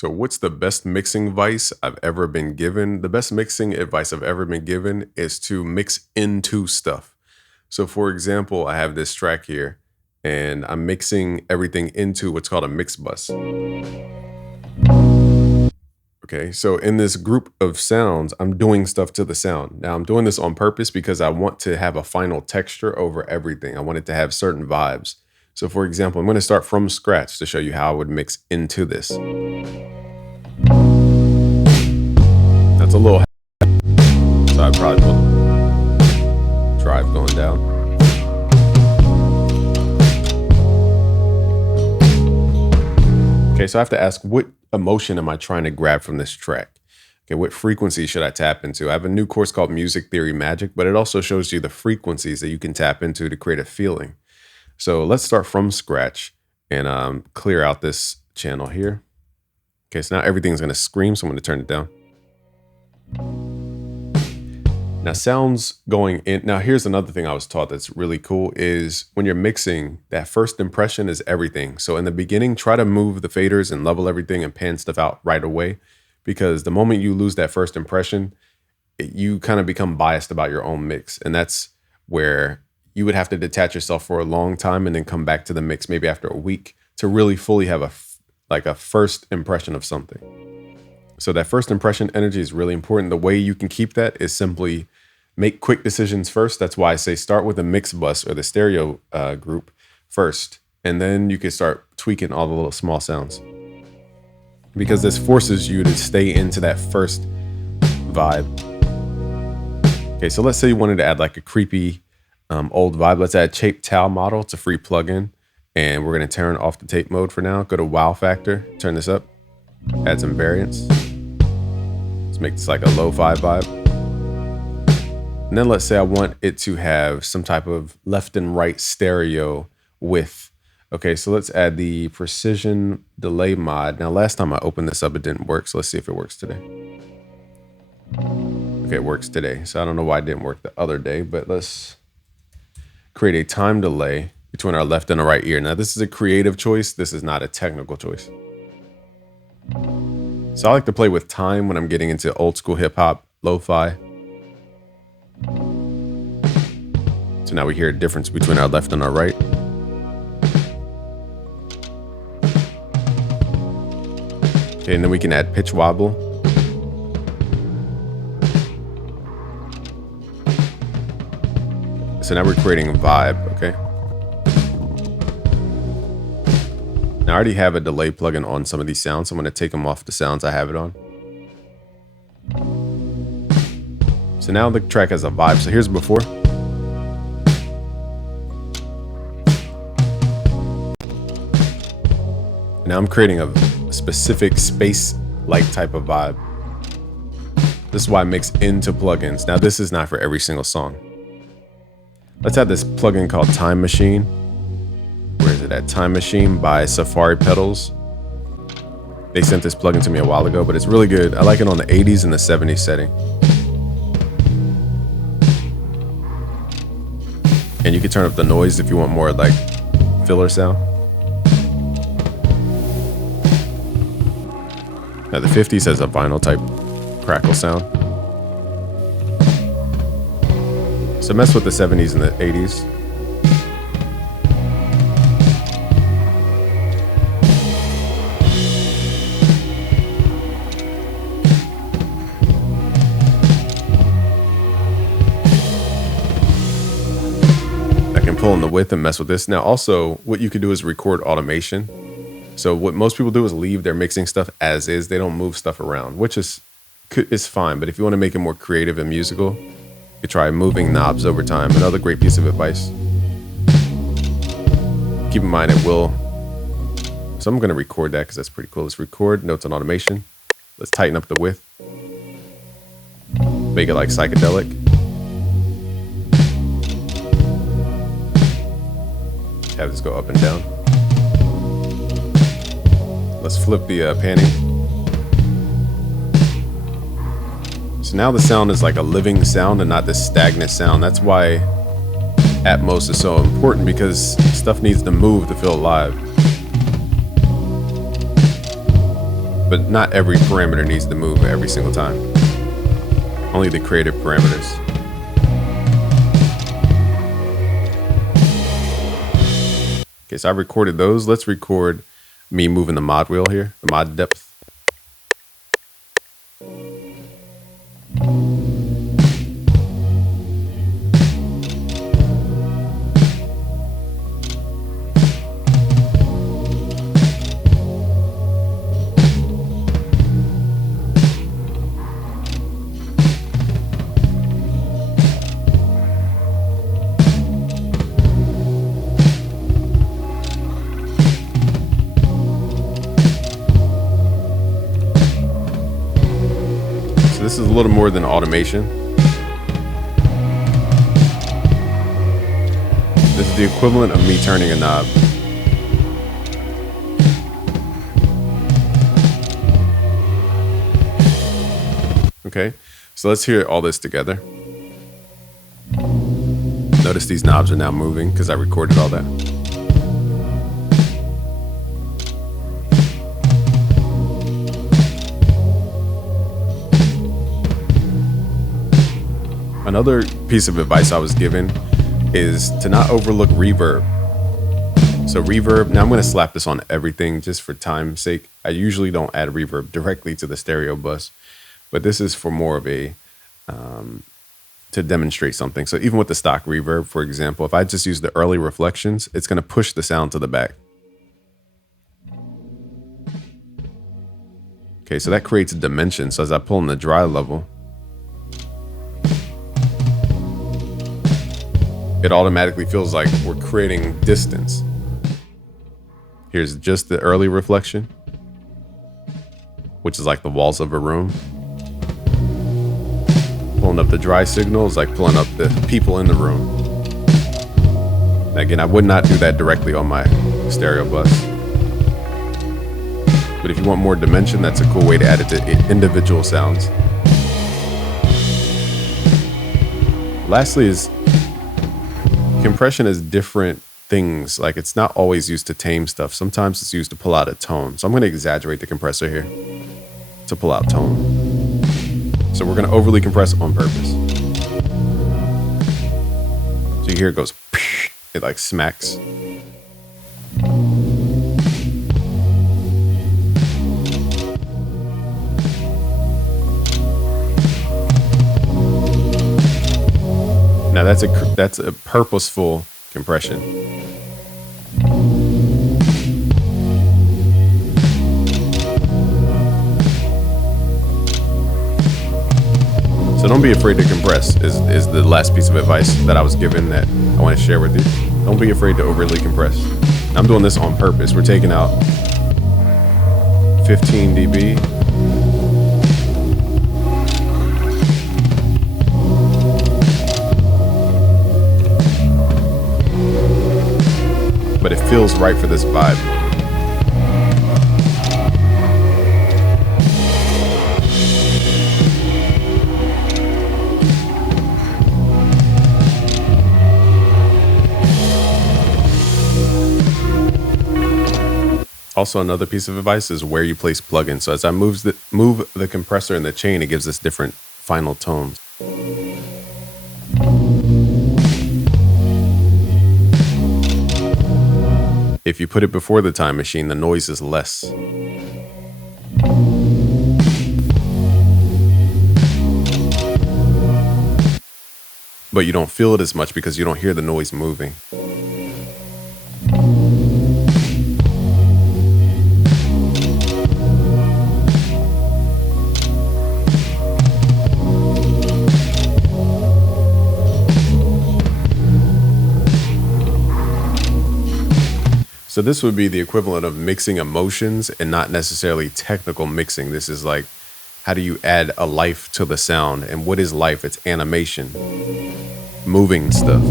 So, what's the best mixing advice I've ever been given? The best mixing advice I've ever been given is to mix into stuff. So, for example, I have this track here and I'm mixing everything into what's called a mix bus. Okay, so in this group of sounds, I'm doing stuff to the sound. Now, I'm doing this on purpose because I want to have a final texture over everything. I want it to have certain vibes. So, for example, I'm going to start from scratch to show you how I would mix into this. That's a little, so I probably will drive going down. Okay, so I have to ask, what emotion am I trying to grab from this track? Okay, what frequency should I tap into? I have a new course called Music Theory Magic, but it also shows you the frequencies that you can tap into to create a feeling. So let's start from scratch and clear out this channel here. Okay, so now everything's gonna scream, so I'm gonna turn it down. Now sounds going in. Now here's another thing I was taught that's really cool is when you're mixing, that first impression is everything. So in the beginning, try to move the faders and level everything and pan stuff out right away, because the moment you lose that first impression, you kind of become biased about your own mix. And that's where you would have to detach yourself for a long time and then come back to the mix maybe after a week to really fully have a first impression of something. So that first impression energy is really important. The way you can keep that is simply make quick decisions first. That's why I say start with the mix bus or the stereo group first, and then you can start tweaking all the little small sounds, because this forces you to stay into that first vibe. Okay, so let's say you wanted to add like a creepy old vibe. Let's add Shape Towel Model. It's a free plugin, and we're going to turn off the tape mode for now. Go to Wow Factor, turn this up, add some variance. Let's make this like a lo-fi vibe. And then let's say I want it to have some type of left and right stereo width. Okay, so let's add the precision delay mod. Now, last time I opened this up, it didn't work. So let's see if it works today. Okay, it works today. So I don't know why it didn't work the other day, but let's create a time delay between our left and our right ear. Now, this is a creative choice. This is not a technical choice. So I like to play with time when I'm getting into old school hip hop, lo-fi. So now we hear a difference between our left and our right. Okay, and then we can add pitch wobble. So now we're creating a vibe, okay? Now I already have a delay plugin on some of these sounds, so I'm gonna take them off the sounds I have it on. So now the track has a vibe. So here's before. Now I'm creating a specific space-like type of vibe. This is why I mix into plugins. Now this is not for every single song. Let's add this plugin called Time Machine. Where is it at? Time Machine by Safari Pedals. They sent this plugin to me a while ago, but it's really good. I like it on the 80s and the 70s setting. And you can turn up the noise if you want more like filler sound. Now the 50s has a vinyl type crackle sound. So mess with the 70s and the 80s. Pull in the width and mess with this. Now also what you could do is record automation. So what most people do is leave their mixing stuff as is. They don't move stuff around, which is fine. But if you want to make it more creative and musical, you could try moving knobs over time. Another great piece of advice. Keep in mind it will. So I'm going to record that because that's pretty cool. Let's record notes on automation. Let's tighten up the width. Make it like psychedelic. Have this go up and down. Let's flip the panning. So now the sound is like a living sound and not this stagnant sound. That's why Atmos is so important, because stuff needs to move to feel alive. but not every parameter needs to move every single time. Only the creative parameters. Okay, so I recorded those. Let's record me moving the mod wheel here, the mod depth. This is a little more than automation. This is the equivalent of me turning a knob. Okay, so let's hear all this together. Notice these knobs are now moving because I recorded all that. Another piece of advice I was given is to not overlook reverb. So reverb, now I'm going to slap this on everything just for time's sake. I usually don't add reverb directly to the stereo bus, but this is for more of a, to demonstrate something. So even with the stock reverb, for example, if I just use the early reflections, it's going to push the sound to the back. Okay, so that creates a dimension. So as I pull in the dry level, it automatically feels like we're creating distance. Here's just the early reflection, which is like the walls of a room. Pulling up the dry signal is like pulling up the people in the room. Again, I would not do that directly on my stereo bus. But if you want more dimension, that's a cool way to add it to individual sounds. Lastly is compression is different things. Like it's not always used to tame stuff. Sometimes it's used to pull out a tone. So I'm going to exaggerate the compressor here to pull out tone. So we're going to overly compress on purpose. So you hear it goes, it like smacks. Now that's a purposeful compression. So don't be afraid to compress is the last piece of advice that I was given that I want to share with you. Don't be afraid to overly compress. I'm doing this on purpose. We're taking out 15 dB. But it feels right for this vibe. Also, another piece of advice is where you place plugins. So as I move the compressor in the chain, it gives us different final tones. If you put it before the time machine, the noise is less. But you don't feel it as much because you don't hear the noise moving. So this would be the equivalent of mixing emotions and not necessarily technical mixing. This is like, how do you add a life to the sound? And what is life? It's animation, moving stuff.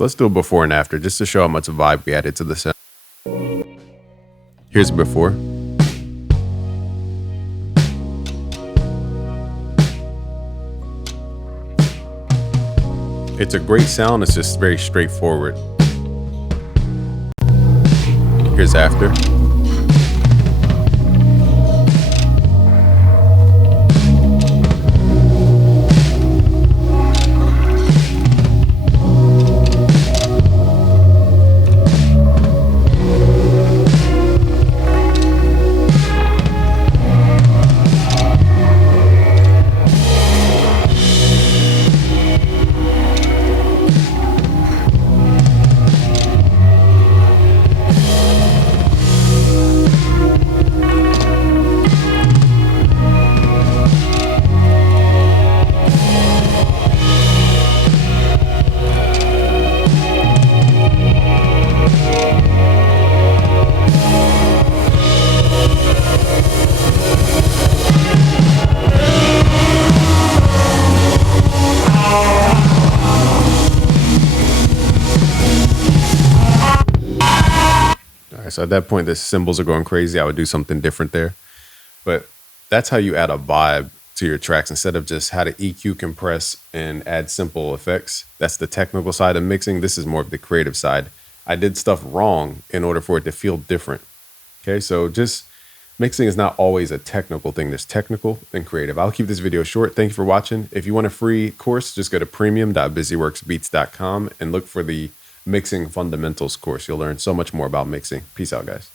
So let's do a before and after just to show how much vibe we added to the sound. Here's before. It's a great sound, it's just very straightforward. Here's after. So at that point, the cymbals are going crazy. I would do something different there. But that's how you add a vibe to your tracks instead of just how to EQ, compress, and add simple effects. That's the technical side of mixing. This is more of the creative side. I did stuff wrong in order for it to feel different. Okay, so just mixing is not always a technical thing. There's technical and creative. I'll keep this video short. Thank you for watching. If you want a free course, just go to premium.busyworksbeats.com and look for the Mixing Fundamentals course. You'll learn so much more about mixing. Peace out, guys.